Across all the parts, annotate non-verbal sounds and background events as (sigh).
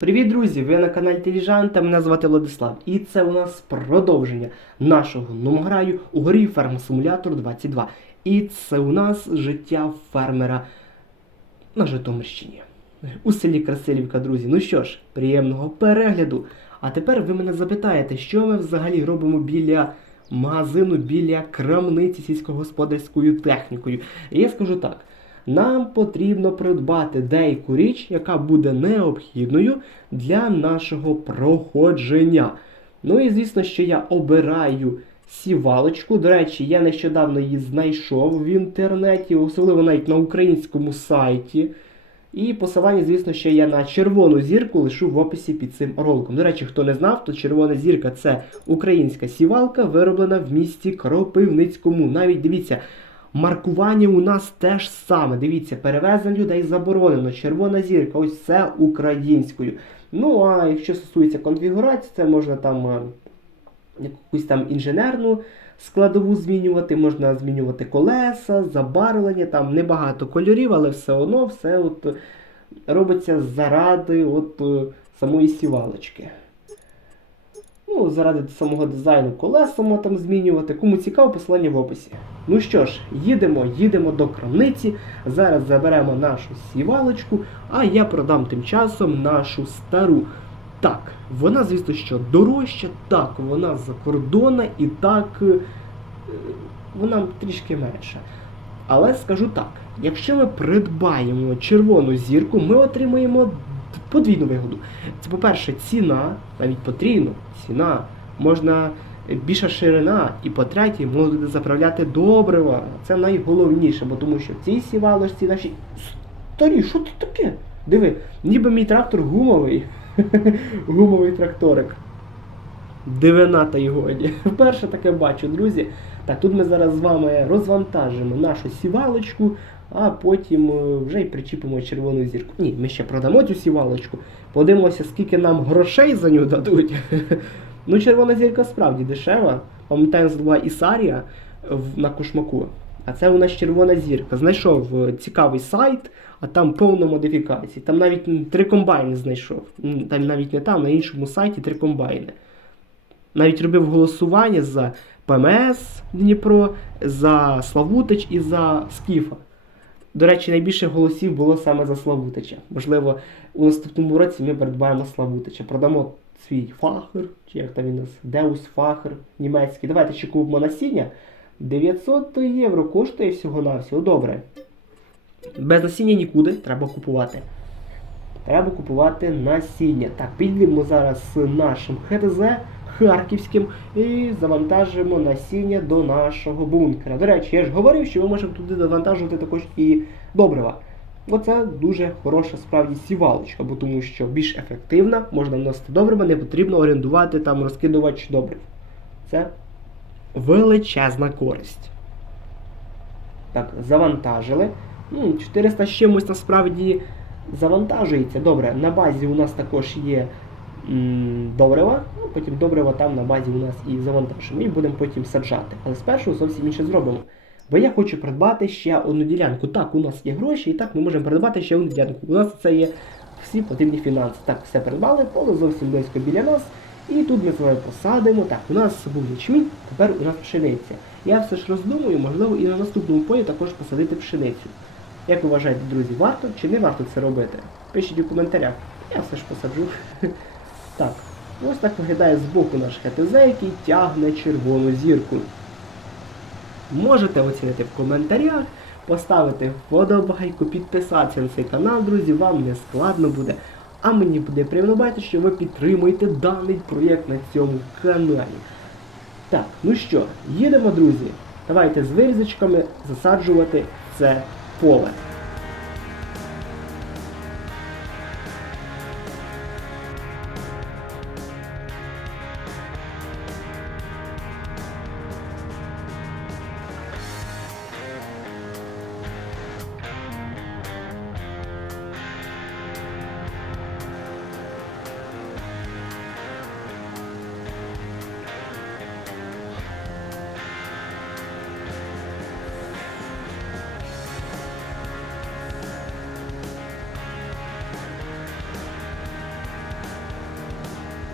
Привіт, друзі! Ви на каналі Теліжанта, мене звати Владислав. І це у нас продовження нашого номограю у горі Ферм Симулятор 22. І це у нас життя фермера на Житомирщині. У селі Красилівка, друзі. Ну що ж, приємного перегляду. А тепер ви мене запитаєте, що ми взагалі робимо біля магазину, біля крамниці сільськогосподарською технікою. І я скажу так. Нам потрібно придбати деяку річ, яка буде необхідною для нашого проходження. Ну і звісно, що я обираю сівалочку. До речі, я нещодавно її знайшов в інтернеті, особливо навіть на українському сайті. І посилання, звісно, що я на червону зірку лишу в описі під цим роликом. До речі, хто не знав, то червона зірка це українська сівалка, вироблена в місті Кропивницькому. Навіть дивіться. Маркування у нас теж саме. Дивіться, перевезення людей заборонено. Червона зірка, ось все українською. Ну, а якщо стосується конфігурації, це можна там е, якусь там інженерну складову змінювати, можна змінювати колеса, забарвлення, там небагато кольорів, але все одно все от е, робиться заради от е, самої сівалочки. Ну, заради самого дизайну колеса можна там змінювати. Кому цікаво, посилання в описі. Ну що ж, їдемо, їдемо до крамниці. Зараз заберемо нашу сівалочку, а я продам тим часом нашу стару. Так, вона, звісно, що дорожча, так, вона закордонна і так е, вона трішки менша. Але скажу так: якщо ми придбаємо червону зірку, ми отримаємо подвійну вигоду. Це, по-перше, ціна, навіть потрійну ціна, можна більша ширина, і по-третє, можна заправляти добрива. Це найголовніше, бо тому що в цій сівалочці наші. Старі, що це таке? Диви, ніби мій трактор гумовий. (laughs) Гумовий тракторик. Дивина та й годі. (laughs) Вперше таке бачу, друзі. Так, тут ми зараз з вами розвантажимо нашу сівалочку, а потім е, вже й причіпимо червону зірку. Ні, ми ще продамо цю сівалочку. Подивимося, скільки нам грошей за нього дадуть. (laughs) Ну, червона зірка справді дешева. Пам'ятаю, була Ісарія на кошмаку. А це у нас червона зірка. Знайшов е, цікавий сайт, а там повно модифікацій. Там навіть три комбайни знайшов. Там навіть не там, на іншому сайті три комбайни. Навіть робив голосування за ПМС Дніпро, за Славутич і за Скіфа. До речі, найбільше голосів було саме за Славутича. Можливо, у наступному році ми придбаємо Славутича. Продамо свій фахер, чи як там він нас, Деус Фахер німецький. Давайте ще купимо насіння. 900 євро коштує всього-навсього. Добре. Без насіння нікуди, треба купувати. Треба купувати насіння. Так, підійдемо зараз з нашим ХТЗ Харківським і завантажимо насіння до нашого бункера. До речі, я ж говорив, що ми можемо туди завантажувати також і добрива. Оце дуже хороша справді сівалочка, бо тому що більш ефективна, можна вносити добрива, не потрібно орендувати там розкидувач добрив. Це величезна користь. Так, завантажили. Ну, 400 з чимось насправді завантажується. Добре, на базі у нас також є м, добрива, ну, потім добрива там на базі у нас і завантажимо. І будемо потім саджати. Але спершу зовсім інше зробимо. Бо я хочу придбати ще одну ділянку. Так, у нас є гроші, і так ми можемо придбати ще одну ділянку. У нас це є всі потрібні фінанси. Так, все придбали, поле зовсім близько біля нас. І тут ми з вами посадимо. Так, у нас був ячмінь, тепер у нас пшениця. Я все ж роздумую, можливо, і на наступному полі також посадити пшеницю. Як ви вважаєте, друзі, варто чи не варто це робити? Пишіть у коментарях. Я все ж посаджу. (laughs) Так, ось так виглядає збоку наш ХТЗ, який тягне червону зірку. Можете оцінити в коментарях, поставити вподобайку, підписатися на цей канал, друзі, вам не складно буде. А мені буде приємно бачити, що ви підтримуєте даний проєкт на цьому каналі. Так, ну що, їдемо, друзі. Давайте з вирізочками засаджувати це поле.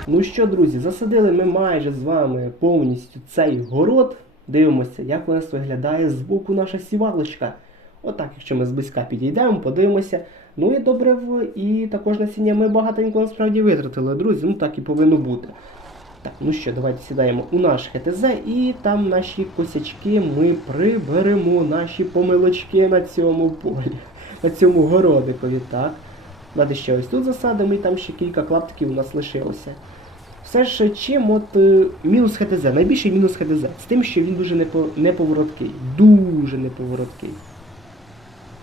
Ну що, друзі, засадили ми майже з вами повністю цей город. Дивимося, як у нас виглядає з боку наша сівалочка. Отак, якщо ми зблизька підійдемо, подивимося. Ну і добре, в- і також насіння ми багатенько насправді витратили, друзі. Ну так і повинно бути. Так, ну що, давайте сідаємо у наш ХТЗ і там наші косячки ми приберемо наші помилочки на цьому полі, на цьому городикові, так. Давайте ще ось тут засадимо і там ще кілька клаптиків у нас лишилося. Все ж чим от е, мінус ХТЗ, найбільший мінус ХТЗ, з тим, що він дуже неповороткий. Дуже неповороткий.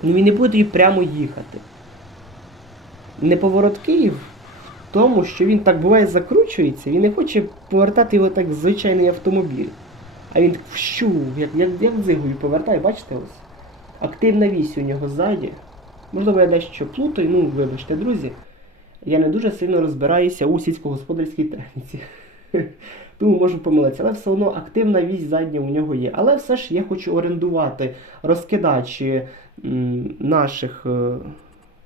Ну він не буде і прямо їхати. Неповороткий в тому, що він так буває закручується, він не хоче повертати його так звичайний автомобіль. А він вщу, як, як, як дзигою повертає, бачите ось? Активна вісь у нього ззаді. Можливо, я дещо плутаю, ну вибачте, друзі. Я не дуже сильно розбираюся у сільськогосподарській техніці. (laughs) Тому можу помилитися, але все одно активна вісь задня у нього є. Але все ж я хочу орендувати розкидачі наших е,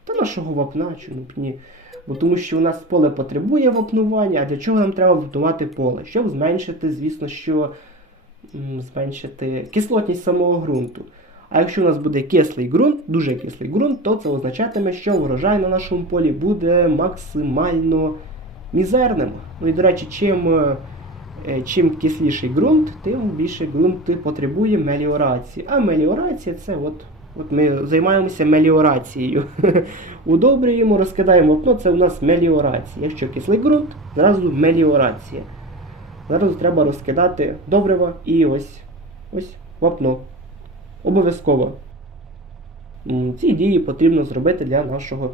та нашого вапна, чому б ні. Бо тому що у нас поле потребує вапнування, а для чого нам треба вапнувати поле? Щоб зменшити, звісно, що зменшити кислотність самого ґрунту. А якщо у нас буде кислий ґрунт, дуже кислий ґрунт, то це означатиме, що врожай на нашому полі буде максимально мізерним. Ну і до речі, чим, е, чим кисліший ґрунт, тим більше ґрунт потребує меліорації. А меліорація це от, от ми займаємося меліорацією. (laughs) Удобрюємо, розкидаємо вапно, це у нас меліорація. Якщо кислий ґрунт, зразу меліорація. Зараз треба розкидати добрива і ось ось вапно. Обов'язково. Ці дії потрібно зробити для нашого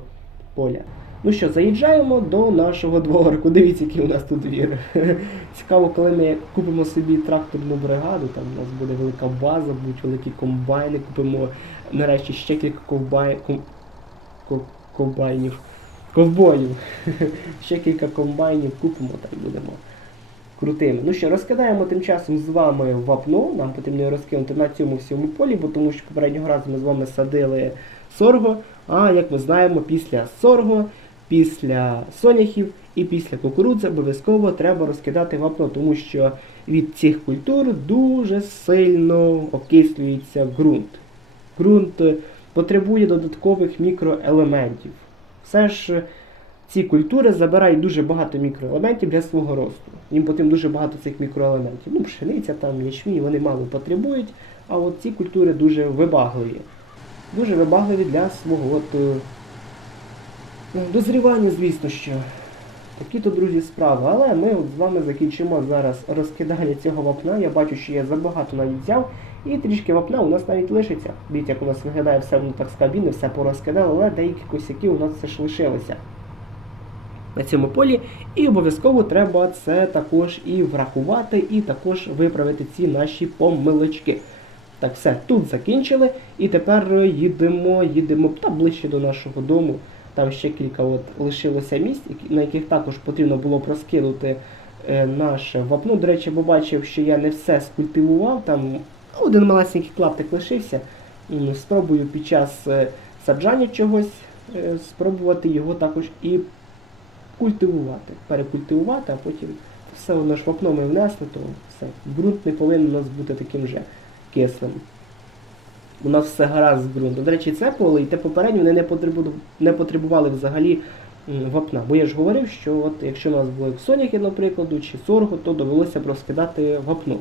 поля. Ну що, заїжджаємо до нашого дворику. Дивіться, який у нас тут двір. (laughs) Цікаво, коли ми купимо собі тракторну бригаду, там у нас буде велика база, будуть великі комбайни, купимо нарешті ще кілька ковбай... ком... ко- ковбайнів. Ковбоїв. (laughs) ще кілька комбайнів купимо та й будемо крутими. Ну що, розкидаємо тим часом з вами вапно. Нам потрібно розкинути на цьому всьому полі, бо тому що попереднього разу ми з вами садили сорго. А як ми знаємо, після сорго, після соняхів і після кукурудзи обов'язково треба розкидати вапно, тому що від цих культур дуже сильно окислюється ґрунт. Ґрунт потребує додаткових мікроелементів. Все ж ці культури забирають дуже багато мікроелементів для свого росту. Їм потрібно дуже багато цих мікроелементів. Ну, пшениця, там, ячмінь, вони мало потребують, а от ці культури дуже вибагливі. Дуже вибагливі для свого от, е, ну, дозрівання, звісно, що. Такі то, друзі, справи. Але ми от з вами закінчимо зараз розкидання цього вапна. Я бачу, що я забагато навіть взяв. І трішки вапна у нас навіть лишиться. Дивіться, як у нас виглядає все воно так з кабіни, все порозкидали, але деякі косяки у нас все ж лишилися на цьому полі. І обов'язково треба це також і врахувати, і також виправити ці наші помилочки. Так, все, тут закінчили. І тепер їдемо, їдемо та ближче до нашого дому. Там ще кілька от лишилося місць, на яких також потрібно було б розкинути е, наше вапно. До речі, побачив, що я не все скультивував, там один малесенький клаптик лишився. Спробую під час е, саджання чогось е, спробувати його також і культивувати, перекультивувати, а потім все одно ж вапно ми внесли, то все. Ґрунт не повинен у нас бути таким же кислим. У нас все гаразд з ґрунтом. До речі, це поле і те попереднє вони не, потребу... не потребували взагалі вапна. Бо я ж говорив, що от якщо у нас були соняхи, наприклад, чи сорго, то довелося б розкидати вапно.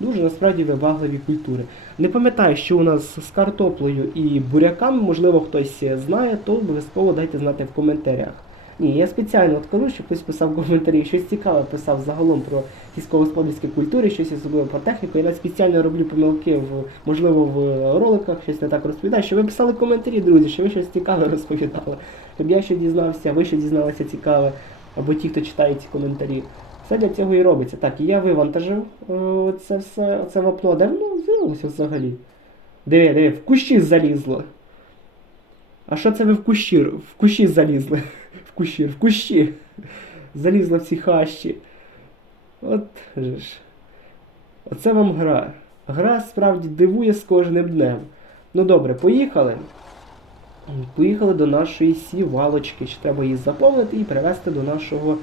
Дуже насправді вибагливі культури. Не пам'ятаю, що у нас з картоплею і буряками, можливо, хтось знає, то обов'язково дайте знати в коментарях. Ні, я спеціально от кажу, що хтось писав коментарі, щось цікаве писав загалом про сільськогосподарські культури, щось особливо про техніку. Я навіть спеціально роблю помилки в можливо в роликах, щось не так розповідаю. Що ви писали коментарі, друзі, що ви щось цікаве (laughs) розповідали. Щоб я ще дізнався, ви ще дізналися цікаве, або ті, хто читає ці коментарі. Все для цього і робиться. Так, і я вивантажив е, це все, це вапно. Де воно з'явилося взагалі? Диви, диви, в кущі залізло. А що це ви в кущі? В кущі залізли? Кущі, в кущі. Залізла в ці хащі. От же ж. Оце вам гра. Гра справді дивує з кожним днем. Ну добре, поїхали. Поїхали до нашої сівалочки. Ще треба її заповнити і привезти до нашого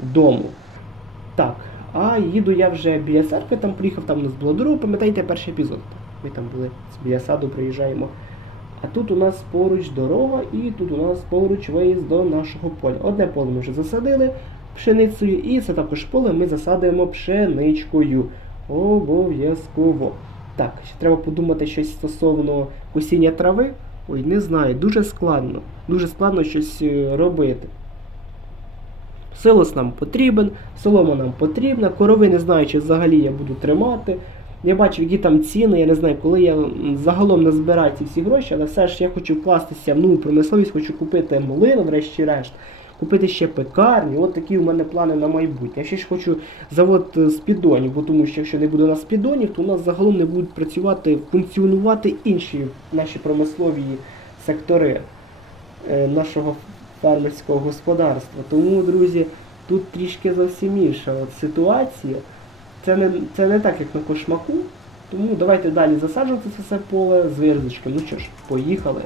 дому. Так, а їду я вже біля церкви, там приїхав, там у нас було дорога, пам'ятаєте перший епізод. Ми там були з біля саду, приїжджаємо. А тут у нас поруч дорога і тут у нас поруч виїзд до нашого поля. Одне поле ми вже засадили пшеницею, і це також поле ми засадимо пшеничкою. Обов'язково. Так, ще треба подумати щось стосовно косіння трави. Ой, не знаю, дуже складно. Дуже складно щось е, робити. Силос нам потрібен, солома нам потрібна, корови не знаю, чи взагалі я буду тримати. Я бачив, які там ціни, я не знаю, коли я загалом не збираю ці всі гроші, але все ж я хочу вкластися в нову промисловість, хочу купити млин, врешті-решт, купити ще пекарню. От такі у мене плани на майбутнє. Я ще ж хочу завод е, з піддонів, бо тому що якщо не буде у нас піддонів, то у нас загалом не будуть працювати, функціонувати інші наші промислові сектори е, нашого фермерського господарства. Тому, друзі, тут трішки зовсім інша от ситуація. Це не, це не так, як на кошмаку. Тому давайте далі засаджувати це все поле з вирізочком. Ну що ж, поїхали.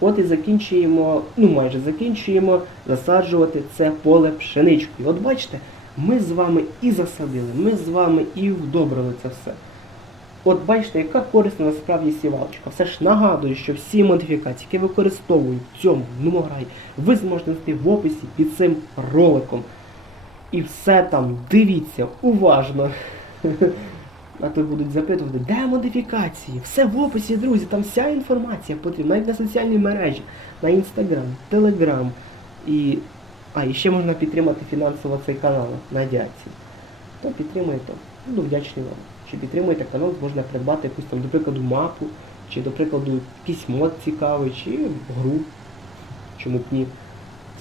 От і закінчуємо, ну майже закінчуємо засаджувати це поле пшеничкою. От бачите, ми з вами і засадили, ми з вами і вдобрили це все. От бачите, яка корисна насправді сівалочка. Все ж нагадую, що всі модифікації, які використовую в цьому номограї, ви зможете знайти в описі під цим роликом. І все там дивіться уважно. А то будуть запитувати, де модифікації? Все в описі, друзі, там вся інформація потрібна, навіть на соціальні мережі, на інстаграм, телеграм. І... А, і ще можна підтримати фінансово цей канал на діаці. То підтримуєте, буду вдячний вам. Що підтримуєте канал, можна придбати якусь там, до прикладу, мапу, чи, до прикладу, якийсь мод цікавий, чи гру. Чому б ні.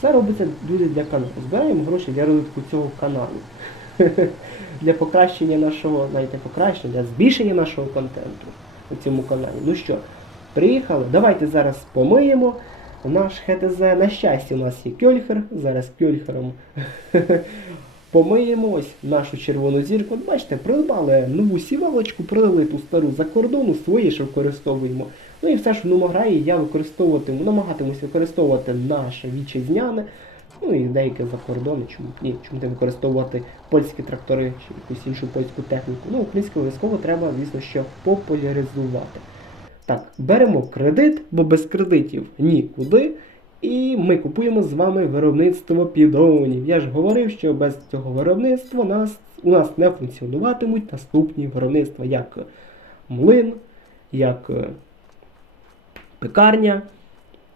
Це робиться дуже для каналу. Збираємо гроші для розвитку цього каналу. (laughs) Для покращення нашого, навіть покращення, для збільшення нашого контенту на цьому каналі. Ну що, приїхали. Давайте зараз помиємо наш ХТЗ. На щастя, у нас є кьольхер. Зараз кьольхером (laughs) помиємо ось нашу червону зірку. Бачите, придбали нову сівалочку, продали ту стару за кордону, свої ж використовуємо. Ну і все ж в Номограї я використовуватиму, намагатимусь використовувати наше вітчизняне, ну і деяке за кордону, чому ні, чому не використовувати польські трактори чи якусь іншу польську техніку. Ну, українську обов'язково треба, звісно, що популяризувати. Так, беремо кредит, бо без кредитів нікуди. І ми купуємо з вами виробництво підонів. Я ж говорив, що без цього виробництва нас, у нас не функціонуватимуть наступні виробництва, як млин, як е, пекарня,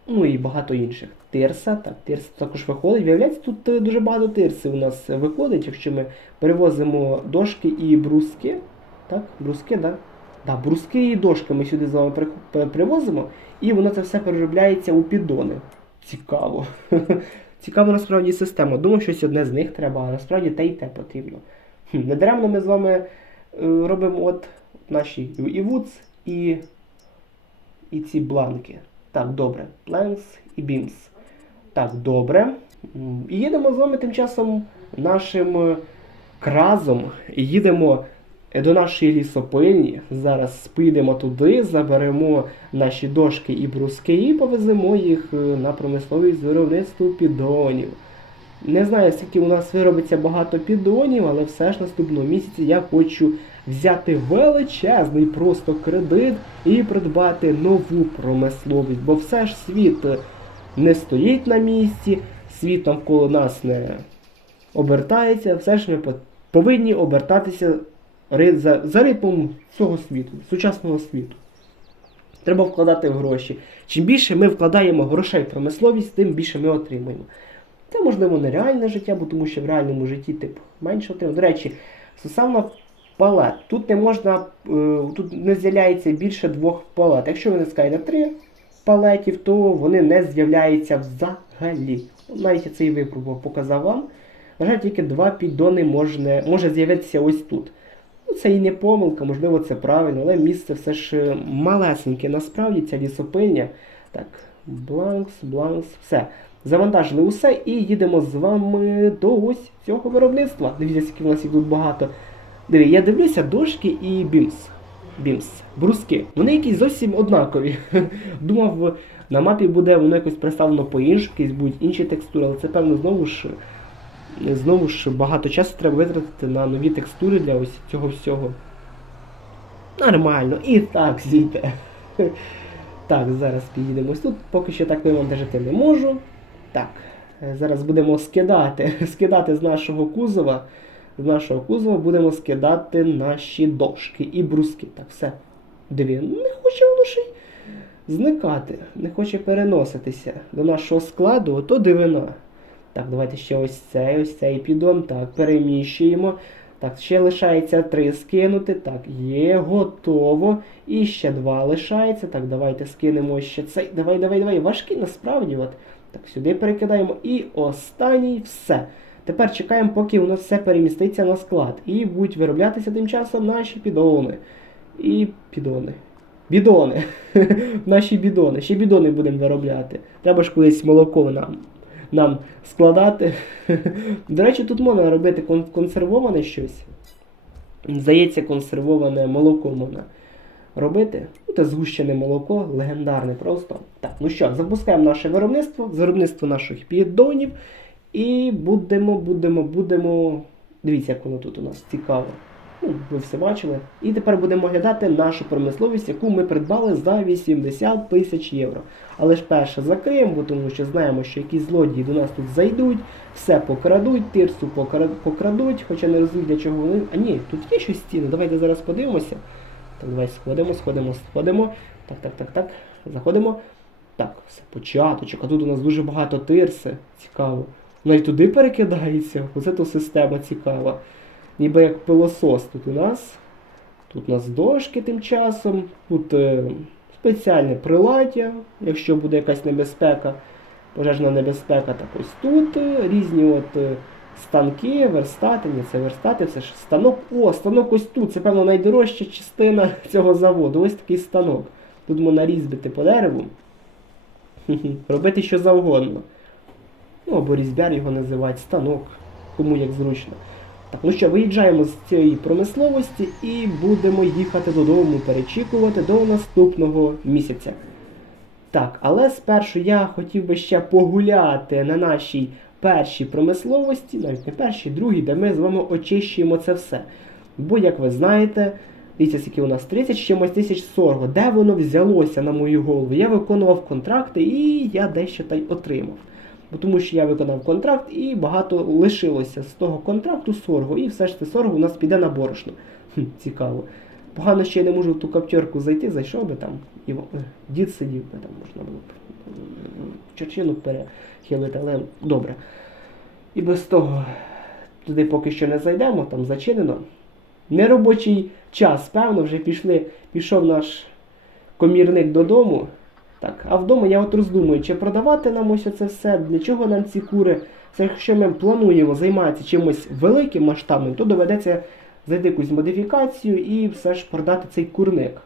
ну і багато інших. Тирса, так, тирса також виходить. Виявляється, тут е, дуже багато тирси у нас виходить, якщо ми перевозимо дошки і бруски. Так, бруски, так? Да, бруски і дошки ми сюди з вами при- при- привозимо, і воно це все переробляється у піддони. Цікаво. (laughs) Цікава насправді система. Думаю, щось одне з них треба, а насправді те й те потрібно. Недаремно ми з вами е, робимо от наші і Woods, і, і ці бланки. Так, добре. Plans і Beams. Так, добре. І їдемо з вами тим часом нашим е, кразом. Їдемо е, до нашої лісопильні. Зараз поїдемо туди, заберемо наші дошки і бруски і повеземо їх е, на промисловість з виробництва піддонів. Не знаю, скільки у нас виробиться багато піддонів, але все ж наступного місяця я хочу взяти величезний просто кредит і придбати нову промисловість. Бо все ж світ не стоїть на місці, світ навколо нас не обертається, все ж ми повинні обертатися за, ритмом цього світу, сучасного світу. Треба вкладати в гроші. Чим більше ми вкладаємо грошей в промисловість, тим більше ми отримуємо. Це можливо нереальне життя, бо тому що в реальному житті тип менше отримує. До речі, стосовно палет, тут не можна, е, тут не з'являється більше двох палет. Якщо ви натискаєте три палетів, то вони не з'являються взагалі. Навіть я цей випробував, показав вам. На жаль, тільки два піддони можна, може з'явитися ось тут. Ну, це і не помилка, можливо, це правильно, але місце все ж е, малесеньке. Насправді ця лісопильня. Так, бланкс, бланкс, все. Завантажили усе і їдемо з вами до ось цього виробництва. Дивіться, скільки в нас їх тут багато. Диві, я дивлюся дошки і бімс. Бімс. Бруски. Вони якісь зовсім однакові. (laughs) Думав, на мапі буде воно якось представлено по-іншому, якісь будуть інші текстури, але це певно знову ж. Знову ж багато часу треба витратити на нові текстури для ось цього всього. Нормально, і так зійде. (laughs) Так, зараз підійдемо тут. Поки що так вивантажити не можу. Так, е, зараз будемо скидати. (laughs) Скидати з нашого кузова. З нашого кузова будемо скидати наші дошки і бруски. Так, все. Диві, не хоче воно зникати, не хоче переноситися до нашого складу, то дивина. Так, давайте ще ось цей, ось цей піддон. Так, переміщуємо. Так, ще лишається три скинути. Так, є, готово. І ще два лишається. Так, давайте скинемо ще цей. Давай, давай, давай. Важкий насправді. от. Так, сюди перекидаємо. І останній все. Тепер чекаємо, поки воно все переміститься на склад. І будуть вироблятися тим часом наші піддони. І піддони. Бідони. (laughs) Наші бідони. Ще бідони будемо виробляти. Треба ж колись молоко нам нам складати. (laughs) До речі, тут можна робити кон- консервоване щось. Здається, консервоване молоко можна робити. Ну, Це згущене молоко, легендарне просто. Так, ну що, запускаємо наше виробництво, виробництво наших піддонів. І будемо, будемо, будемо. Дивіться, як воно тут у нас цікаво. Ну, ви все бачили. І тепер будемо оглядати нашу промисловість, яку ми придбали за 80 тисяч євро. Але ж перше закриємо, бо тому що знаємо, що якісь злодії до нас тут зайдуть, все покрадуть, тирсу покрадуть, хоча не розумію, для чого вони. А ні, тут є щось стіни. Давайте зараз подивимося. Так, давай сходимо, сходимо, сходимо. Так, так, так, так. Заходимо. Так, все, початочок. А тут у нас дуже багато тирси. Цікаво. Навіть туди перекидається. Оце то система цікава. Ніби як пилосос тут у нас. Тут у нас дошки тим часом. Тут е, спеціальне приладдя, якщо буде якась небезпека, пожежна небезпека, так ось тут е, різні от е, станки, верстати, ні, це верстати, це ж станок. О, станок ось тут. Це, певно, найдорожча частина (laughs) цього заводу. Ось такий станок. Тут можна різьбити по дереву. (laughs) Робити що завгодно. Ну, або різьбяр його називають, станок, кому як зручно. Так, ну що, виїжджаємо з цієї промисловості і будемо їхати додому, перечікувати до наступного місяця. Так, але спершу я хотів би ще погуляти на нашій першій промисловості, навіть не першій, другій, де ми з вами очищуємо це все. Бо, як ви знаєте, дивіться, скільки у нас 30 з чимось тисяч сорго. Де воно взялося на мою голову? Я виконував контракти і я дещо та й отримав. Бо тому що я виконав контракт і багато лишилося з того контракту соргу, і все ж це сорго у нас піде на борошно. Хм, цікаво. Погано ще я не можу в ту каптерку зайти, зайшов би там, і дід сидів би там, можна було б м, чечину перехилити, але добре. І без того туди поки що не зайдемо, там зачинено. Неробочий час, певно, вже пішли, пішов наш комірник додому. Так, а вдома я от роздумую, чи продавати нам ось це все, для чого нам ці кури. Це якщо ми плануємо займатися чимось великим масштабним, то доведеться знайти якусь модифікацію і все ж продати цей курник.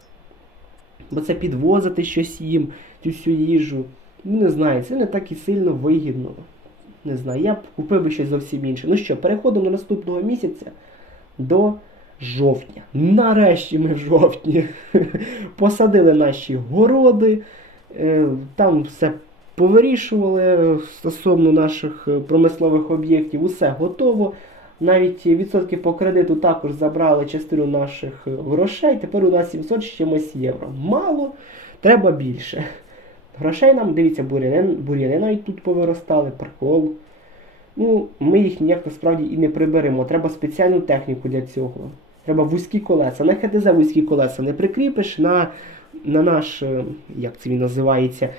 Бо це підвозити щось їм, цю всю їжу. Ну, не знаю, це не так і сильно вигідно. Не знаю, я б купив би щось зовсім інше. Ну що, переходимо до наступного місяця до жовтня. Нарешті ми в жовтні (laughs) посадили наші городи. Е, Там все повирішували стосовно наших е, промислових об'єктів, усе готово. Навіть відсотки по кредиту також забрали частину наших е, грошей. Тепер у нас 700 з чимось євро. Мало, треба більше. Грошей нам, дивіться, буряни, навіть тут повиростали, прикол. Ну, ми їх ніяк насправді і не приберемо. Треба спеціальну техніку для цього. Треба вузькі колеса. На ХТЗ вузькі колеса не прикріпиш, на, на наш, е, як це він називається,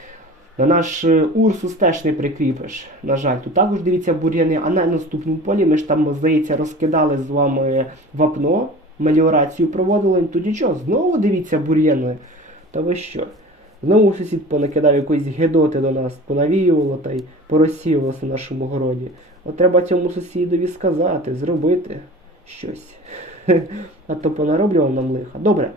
на наш е, Урсус теж не прикріпиш. На жаль, тут також дивіться бур'яни, а на наступному полі ми ж там, здається, розкидали з вами вапно, меліорацію проводили. Тоді що, знову дивіться бур'яни. Та ви що? Знову сусід понакидав якоїсь гедоти до нас, понавіювало та й порозсіювалося в нашому городі. От треба цьому сусідові сказати, зробити щось. (laughs) А то понароблював нам лиха. Добре.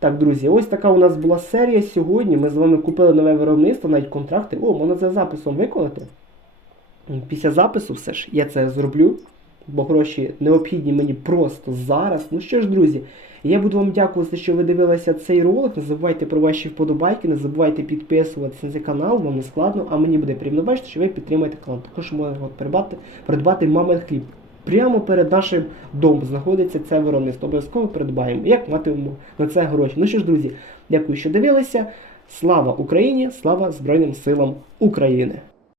Так, друзі, ось така у нас була серія сьогодні. Ми з вами купили нове виробництво, навіть контракти. О, можна це записом виконати. Після запису все ж я це зроблю, бо гроші необхідні мені просто зараз. Ну що ж, друзі, я буду вам дякувати, що ви дивилися цей ролик. Не забувайте про ваші вподобайки, не забувайте підписуватися на цей канал, вам не складно, а мені буде приємно бачити, що ви підтримуєте канал. Також можна придбати, придбати мамин хліб. Прямо перед нашим домом знаходиться це виробництво. Обов'язково придбаємо. Як матимемо на це гроші? Ну що ж, друзі, дякую, що дивилися. Слава Україні! Слава Збройним силам України!